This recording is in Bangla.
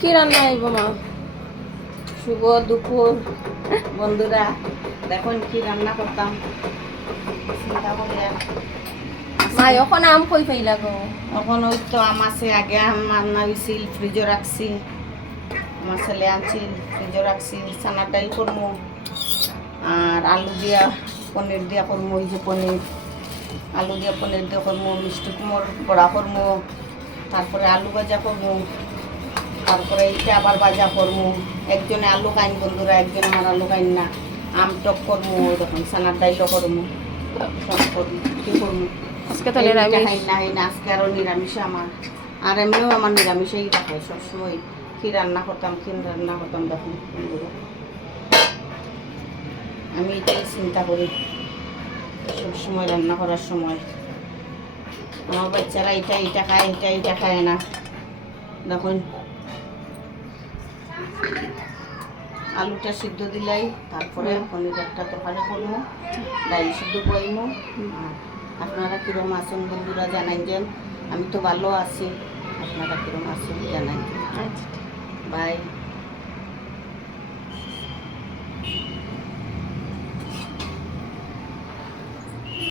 কি রান্না হইব মা? শুভ দুপুর বন্ধুরা, দেখুন কি রান্না করতাম চিন্তা করে। মা এখন আম কই পাইলা গো? এখন ওই তো আম আছে, আগে আম রান্না হয়েছিল, ফ্রিজে রাখছি। আমার ছেলে আনছিল, ফ্রিজে রাখছি। চানার ডাল করবো আর আলু দিয়া পনির দিয়া করবো। ওই যে পনির, আলু দিয়া পনির দিয়ে করবো, মিষ্টি কুমড় বড়া করবো, তারপরে আলু ভাজা করবো, তারপরে এইটা আবার ভাজা করবো। একজনে আলু খাইন বন্ধুরা, একজনে আমার আলু খাইন না। আম টক করবো, ওরকম চানার ডাইলও করবো, সব করবো। কী করবো আজকে তো নিরামিষ। খাই না, এই না আজকে আরও নিরামিষ আমার। আর এমনিও আমার নিরামিষেই থাকে সবসময়। কী রান্না করতাম দেখুন বন্ধুরা, আমি এটাই চিন্তা করি সবসময় রান্না করার সময়। আমার বাচ্চারা এটা খায়, এটা খায় না। দেখুন আলুটা সিদ্ধ দিলাই, তারপরে পনির একটা তরকারি করবো, ডাল সিদ্ধ করবো। আপনারা কীরকম আছেন বন্ধুরা জানাইছেন। আমি তো ভালো আছি, আপনারা কীরকম আছেন জানাইছেন। আচ্ছা। বাই।